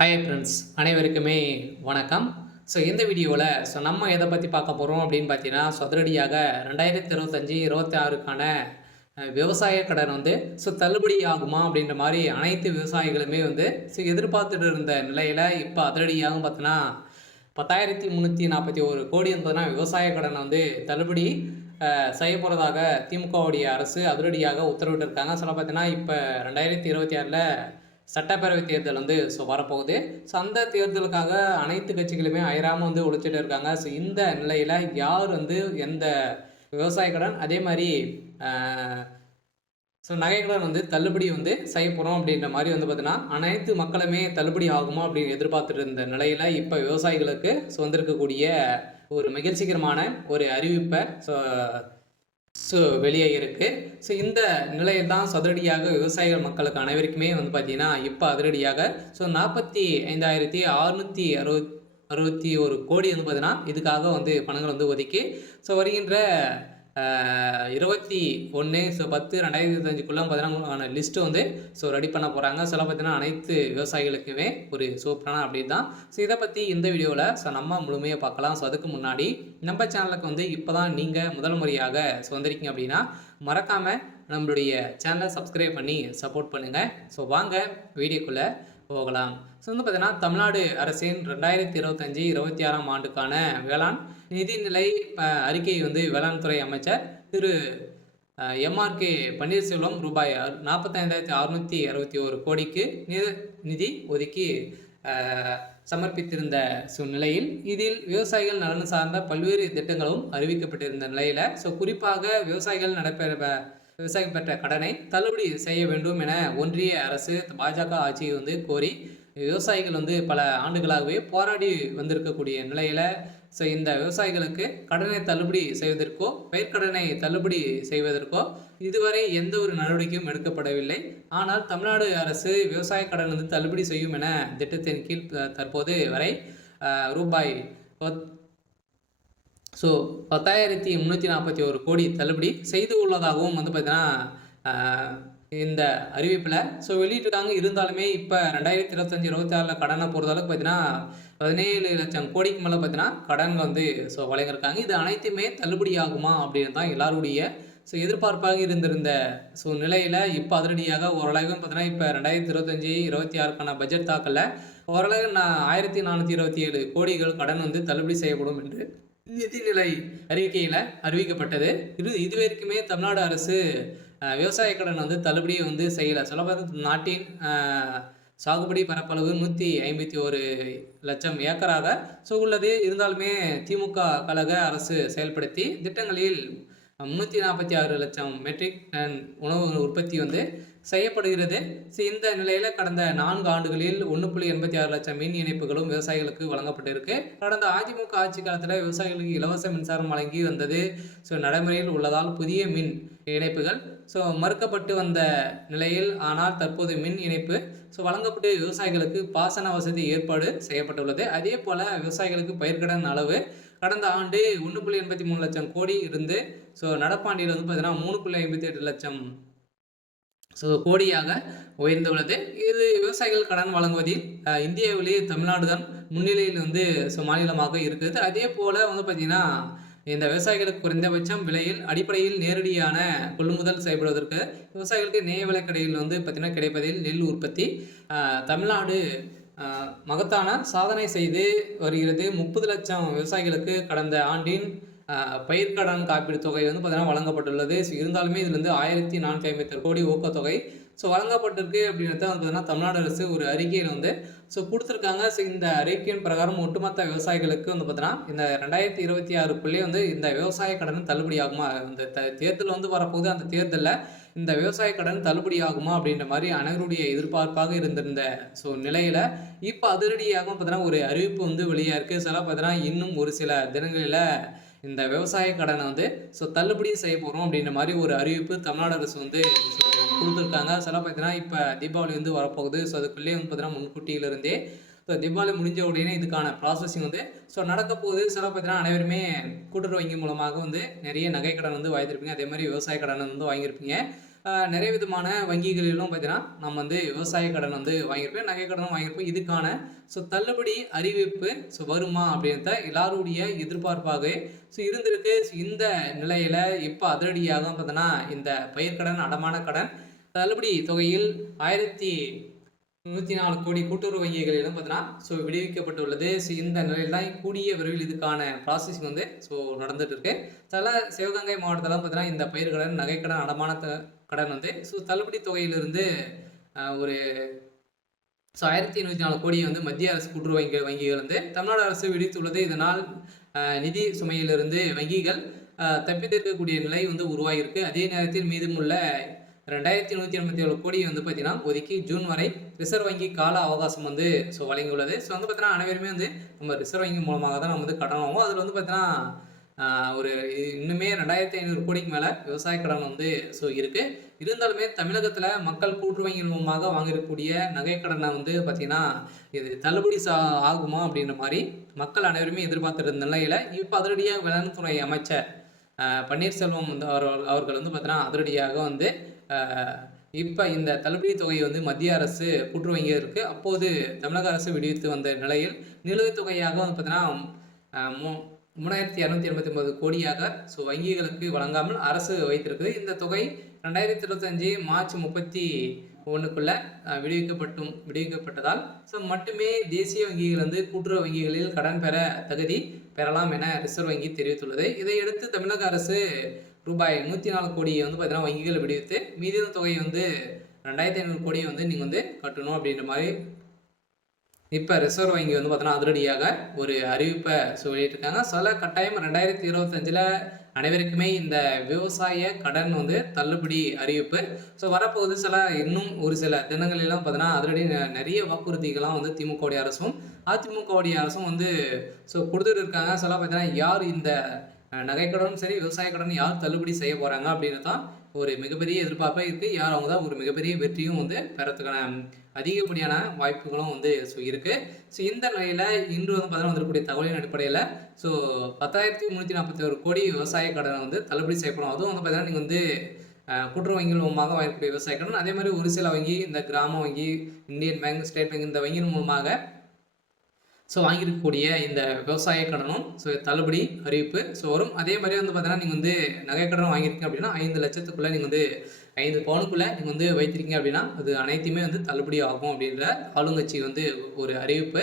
Hi friends, அனைவருக்குமே வணக்கம். இந்த வீடியோவில் நம்ம எதை பற்றி பார்க்க போகிறோம் அப்படின்னு பார்த்தீங்கன்னா, அதிரடியாக 2025, 26க்கான விவசாய கடன் தள்ளுபடி ஆகுமா அப்படின்ற மாதிரி அனைத்து விவசாயிகளுமே எதிர்பார்த்துட்டு இருந்த நிலையில் இப்போ அதிரடியாக பார்த்தீங்கன்னா 10,341 கோடி என்பதுனா விவசாய கடனை தள்ளுபடி செய்ய போகிறதாக திமுகவுடைய அரசு அதிரடியாக உத்தரவிட்டிருக்காங்க. பார்த்தீங்கன்னா இப்போ 2026ல் சட்டப்பேரவை தேர்தல் வரப்போகுது. அந்த தேர்தலுக்காக அனைத்து கட்சிகளுமே அயராமல் உழைச்சிட்டு இருக்காங்க. இந்த நிலையில் யார் எந்த விவசாய கடன் அதே மாதிரி நகை கடன் தள்ளுபடி செய்ய போகிறோம் அப்படின்ற மாதிரி பார்த்தீங்கன்னா அனைத்து மக்களுமே தள்ளுபடி ஆகுமா அப்படின்னு எதிர்பார்த்துட்டு இருந்த நிலையில் இப்போ விவசாயிகளுக்கு வந்திருக்கக்கூடிய ஒரு மகிழ்ச்சிகரமான ஒரு அறிவிப்பை வெளியே இருக்குது. இந்த நிலையில் தான் அதிரடியாக விவசாயிகள் மக்களுக்கு அனைவருக்குமே பார்த்தீங்கன்னா இப்போ அதிரடியாக 45,661 கோடி பார்த்தீங்கன்னா இதுக்காக பணங்கள் ஒதுக்கி வருகின்ற 21/10/2025க்குள்ள பார்த்தீங்கன்னா லிஸ்ட்டு ரெடி பண்ண போகிறாங்க. பார்த்தீங்கன்னா அனைத்து விவசாயிகளுக்குமே ஒரு சூப்பரான அப்டேட் தான். இதை பற்றி இந்த வீடியோவில் நம்ம முழுமையாக பார்க்கலாம். அதுக்கு முன்னாடி நம்ம சேனலுக்கு இப்போ தான் நீங்கள் முதல் முறையாக வந்திருக்கீங்க அப்படின்னா மறக்காமல் நம்மளுடைய சேனலை சப்ஸ்கிரைப் பண்ணி சப்போர்ட் பண்ணுங்கள். வாங்க வீடியோக்குள்ளே போகலாம். பார்த்தீங்கன்னா தமிழ்நாடு அரசின் 2025-26ஆம் ஆண்டுக்கான வேளாண் நிதிநிலை அறிக்கை வேளாண் துறை அமைச்சர் திரு MRK பன்னீர்செல்வம் ரூபாய் 45,661 கோடிக்கு நிதி ஒதுக்கி சமர்ப்பித்திருந்த சூழ்நிலையில் இதில் விவசாயிகள் நலன் சார்ந்த பல்வேறு திட்டங்களும் அறிவிக்கப்பட்டிருந்த நிலையில் குறிப்பாக விவசாயம் பெற்ற கடனை தள்ளுபடி செய்ய வேண்டும் என ஒன்றிய அரசு பாஜக ஆட்சியை கோரி விவசாயிகள் பல ஆண்டுகளாகவே போராடி வந்திருக்கக்கூடிய நிலையில் இந்த விவசாயிகளுக்கு கடனை தள்ளுபடி செய்வதற்கோ பயிர்க்கடனை தள்ளுபடி செய்வதற்கோ இதுவரை எந்த ஒரு நடவடிக்கையும் எடுக்கப்படவில்லை. ஆனால் தமிழ்நாடு அரசு விவசாய கடன் தள்ளுபடி செய்யும் என திட்டத்தின் கீழ் தற்போது வரை ரூபாய் 10,341 கோடி தள்ளுபடி செய்து உள்ளதாகவும் பார்த்தீங்கன்னா இந்த அறிவிப்பில் வெளியிட்டிருக்காங்க. இருந்தாலுமே இப்போ 2025-26 கடனை பொறுத்தளவுக்கு பார்த்தீங்கன்னா 17 லட்சம் கோடிக்கு மேலே பார்த்தீங்கன்னா கடன் வழங்கியிருக்காங்க. இது அனைத்துமே தள்ளுபடி ஆகுமா அப்படின்னு தான் எல்லாருடைய எதிர்பார்ப்பாக இருந்திருந்த நிலையில் இப்போ அதிரடியாக ஓரளவு பார்த்தீங்கன்னா இப்போ 2025-26க்கான பட்ஜெட் தாக்கல ஓரளவு 1,427 கோடிகள் கடன் தள்ளுபடி செய்யப்படும் என்று நிதிநிலை அறிக்கையில் அறிவிக்கப்பட்டது. இதுவரைக்குமே தமிழ்நாடு அரசு விவசாய கடன் தள்ளுபடியை செய்யலை. சொல்லப்போனால் நாட்டின் சாகுபடி பரப்பளவு 151 லட்சம் ஏக்கராக உள்ளது. இருந்தாலுமே திமுக கழக அரசு செயல்படுத்தி திட்டங்களில் 346 லட்சம் மெட்ரிக் டன் உணவு உற்பத்தி செய்யப்படுகிறது. இந்த நிலையில் கடந்த 4 ஆண்டுகளில் 1.86 லட்சம் மின் இணைப்புகளும் விவசாயிகளுக்கு வழங்கப்பட்டிருக்கு. கடந்த அதிமுக ஆட்சி காலத்தில் விவசாயிகளுக்கு இலவச மின்சாரம் வழங்கி வந்தது நடைமுறையில் உள்ளதால் புதிய மின் இணைப்புகள் மறுக்கப்பட்டு வந்த நிலையில் ஆனால் தற்போது மின் இணைப்பு வழங்கப்பட்டு விவசாயிகளுக்கு பாசன வசதி ஏற்பாடு செய்யப்பட்டுள்ளது. அதே போல் விவசாயிகளுக்கு பயிர்க்கடன் அளவு கடந்த ஆண்டு 1.83 லட்சம் கோடி இருந்து நடப்பாண்டில் பார்த்தீங்கன்னா 3.58 லட்சம் கோடியாக உயர்ந்துள்ளது. இது விவசாயிகள் கடன் வழங்குவதில் இந்தியாவிலேயே தமிழ்நாடு தான் முன்னிலையில் மாநிலமாக இருக்குது. அதே போல் பார்த்தீங்கன்னா இந்த விவசாயிகளுக்கு குறைந்தபட்சம் விலையில் அடிப்படையில் நேரடியான கொள்முதல் செய்யப்படுவதற்கு விவசாயிகளுக்கு நேய விலைக்கடையில் பார்த்தீங்கன்னா கிடைப்பதில் நெல் உற்பத்தி தமிழ்நாடு மகத்தான சாதனை செய்து வருகிறது. 30 லட்சம் விவசாயிகளுக்கு கடந்த ஆண்டின் பயிர்க்கடன் காப்பீடு தொகை பார்த்தீங்கன்னா வழங்கப்பட்டுள்ளது. இருந்தாலுமே இதில் 1,457 கோடி ஊக்கத்தொகை வழங்கப்பட்டிருக்கு அப்படின்றத பார்த்தீங்கன்னா தமிழ்நாடு அரசு ஒரு அறிக்கையில் கொடுத்துருக்காங்க. இந்த அறிக்கையின் பிரகாரம் ஒட்டுமொத்த விவசாயிகளுக்கு பார்த்தீங்கன்னா இந்த 2026க்குள்ளே இந்த விவசாய கடன் தள்ளுபடி ஆகுமா, இந்த தேர்தல் வரப்போகுது. அந்த தேர்தலில் இந்த விவசாய கடன் தள்ளுபடி ஆகுமா அப்படின்ற மாதிரி அனைவருடைய எதிர்பார்ப்பாக இருந்திருந்த நிலையில் இப்போ அதிரடியாக பார்த்தீங்கன்னா ஒரு அறிவிப்பு வெளியாக இருக்குது. பார்த்தீங்கன்னா இன்னும் ஒரு சில தினங்களில் இந்த விவசாய கடனை தள்ளுபடி செய்ய போகிறோம் அப்படின்ற மாதிரி ஒரு அறிவிப்பு தமிழ்நாடு அரசு கொடுத்துருக்காங்க. பார்த்தீங்கன்னா இப்போ தீபாவளி வரப்போகுது. அதுக்குள்ளேயே பார்த்தீங்கன்னா முன்கூட்டியிலிருந்தே தீபாவளி முடிஞ்ச உடனே இதுக்கான ப்ராசஸிங் நடக்க போகுது. பார்த்தீங்கன்னா அனைவருமே கூட்டுறவு வங்கி மூலமாக நிறைய நகை கடன் வாங்கியிருப்பீங்க. அதே மாதிரி விவசாய கடன் வாங்கியிருப்பீங்க. நிறைய விதமான வங்கிகளிலும் பார்த்தீங்கன்னா நம்ம வந்து விவசாய கடன் வந்து வாங்கியிருப்போம், நகை கடனும் வாங்கியிருப்போம். இதுக்கான தள்ளுபடி அறிவிப்பு வருமா அப்படின்றத எல்லாருடைய எதிர்பார்ப்பாகவே இருந்திருக்கு. இந்த நிலையில இப்போ அதிரடியாக பார்த்தீங்கன்னா இந்த பயிர்க்கடன், அடமான கடன் தள்ளுபடி தொகையில் 1104 கோடி கூட்டுறவு வங்கிகளிலும் பார்த்தீங்கன்னா விடுவிக்கப்பட்டுள்ளது. இந்த நிலையில் தான் கூடிய விரைவில் இதுக்கான ப்ராசஸிங் வந்து நடந்துட்டு இருக்கு. சில சிவகங்கை மாவட்டத்தில் பார்த்தீங்கன்னா இந்த பயிர்க்கடன், நகைக்கடன், அடமான கடன் வந்து தள்ளுபடி தொகையிலிருந்து ஒரு 1104 கோடி வந்து மத்திய அரசு கூட்டுறவு வங்கிகள் வந்து தமிழ்நாடு அரசு விடுவித்துள்ளது. இதனால் நிதி சுமையிலிருந்து வங்கிகள் தப்பித்திருக்கக்கூடிய நிலை வந்து உருவாகியிருக்கு. அதே நேரத்தில் மீதமுள்ள 2187 கோடி வந்து பார்த்தீங்கன்னா ஒதுக்கி ஜூன் வரை ரிசர்வ் வங்கி கால அவகாசம் வந்து வழங்கியுள்ளது. வந்து பார்த்தீங்கன்னா அனைவருமே வந்து நம்ம ரிசர்வ் வங்கி மூலமாக தான் நம்ம வந்து கடன் வாங்குவோம். அதில் வந்து பார்த்தீங்கன்னா ஒரு இன்னுமே 2500 கோடிக்கு மேலே விவசாய கடன் வந்து இருக்கு. இருந்தாலுமே தமிழகத்தில் மக்கள் கூட்டுறவு வங்கிகள் மூலமாக வாங்கக்கூடிய நகை கடனை வந்து பார்த்தீங்கன்னா இது தள்ளுபடி ஆகுமா அப்படின்ற மாதிரி மக்கள் அனைவருமே எதிர்பார்த்திருந்த நிலையில் இப்போ அதிரடியாக வேளாண் துறை அமைச்சர் பன்னீர்செல்வம் வந்து அவர்கள் வந்து பார்த்தீங்கன்னா அதிரடியாக வந்து இப்போ இந்த தள்ளுபடி தொகையை வந்து மத்திய அரசு கூட்டுறவு வங்கியிற்கு அப்போது தமிழக அரசு விடுவித்து வந்த நிலையில் நிலுவைத் தொகையாக வந்து பார்த்தீங்கன்னா 3289 கோடியாக வங்கிகளுக்கு வழங்காமல் அரசு வைத்திருக்குது. இந்த தொகை 2025 மார்ச் 31க்குள்ள விடுவிக்கப்பட்டதால் மட்டுமே தேசிய வங்கிகள் வந்து கூட்டுறவு வங்கிகளில் கடன் பெற தகுதி பெறலாம் என ரிசர்வ் வங்கி தெரிவித்துள்ளது. இதையடுத்து தமிழக அரசு ரூபாய் 104 கோடியை வந்து பார்த்தீங்கன்னா வங்கிகள் விடுவித்து மீதியான தொகையை வந்து 2500 கோடியை வந்து நீங்கள் வந்து கட்டணும் அப்படின்ற மாதிரி இப்போ ரிசர்வ் வங்கி வந்து பார்த்தீங்கன்னா அதிரடியாக ஒரு அறிவிப்பை வெளியிட்டிருக்காங்க. சில கட்டாயம் 2025 அனைவருக்குமே இந்த விவசாய கடன் வந்து தள்ளுபடி அறிவிப்பு வரப்போகுது. இன்னும் ஒரு சில தினங்களெல்லாம் பார்த்தீங்கன்னா அதிரடி நிறைய வாக்குறுதிகள்லாம் வந்து திமுகவுடைய அரசும் அதிமுகவுடைய அரசும் வந்து கொடுத்துட்டு இருக்காங்க. பார்த்தீங்கன்னா யார் இந்த நகைக்கடனும் சரி விவசாய கடன் யார் தள்ளுபடி செய்ய போகிறாங்க அப்படின்னு தான் ஒரு மிகப்பெரிய எதிர்பார்ப்பாக இருக்குது. யார் அவங்க தான் ஒரு மிகப்பெரிய வெற்றியும் வந்து பெறத்துக்கான அதிகப்படியான வாய்ப்புகளும் வந்து இருக்குது. இந்த நிலையில் இன்று வந்து பார்த்தீங்கன்னா வந்திருக்கக்கூடிய தகவலின் அடிப்படையில் 10,341 கோடி விவசாய கடனை வந்து தள்ளுபடி செய்யப்படும். அதுவும் வந்து பார்த்தீங்கன்னா நீங்கள் வந்து கூட்டுறவு வங்கிகள் மூலமாக வாங்கக்கூடிய விவசாய கடன், அதே மாதிரி ஒரு சில வங்கி இந்த கிராம வங்கி, இந்தியன் பேங்க், ஸ்டேட் பேங்க் இந்த வங்கியின் மூலமாக வாங்கியிருக்கக்கூடிய இந்த விவசாய கடனும் தள்ளுபடி அறிவிப்பு வரும். அதே மாதிரி வந்து பார்த்தீங்கன்னா நீங்கள் வந்து நகைக்கடன் வாங்கியிருக்கீங்க அப்படின்னா 5 லட்சத்துக்குள்ளே நீங்கள் வந்து 5 பவுனுக்குள்ளே நீங்கள் வந்து வைத்திருக்கீங்க அப்படின்னா அது அனைத்துமே வந்து தள்ளுபடி ஆகும் அப்படின்ற ஆளுங்கட்சி வந்து ஒரு அறிவிப்பு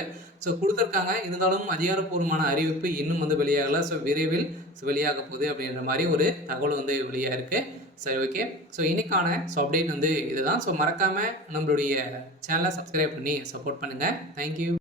கொடுத்துருக்காங்க. இருந்தாலும் அதிகாரப்பூர்வமான அறிவிப்பு இன்னும் வந்து வெளியாகலை. விரைவில் வெளியாக போகுது அப்படின்ற மாதிரி ஒரு தகவல் வந்து வெளியாக இருக்குது. சரி, ஓகே. இன்னைக்கான அப்டேட் வந்து இதுதான். மறக்காமல் நம்மளுடைய சேனலை சப்ஸ்கிரைப் பண்ணி சப்போர்ட் பண்ணுங்கள். தேங்க்யூ.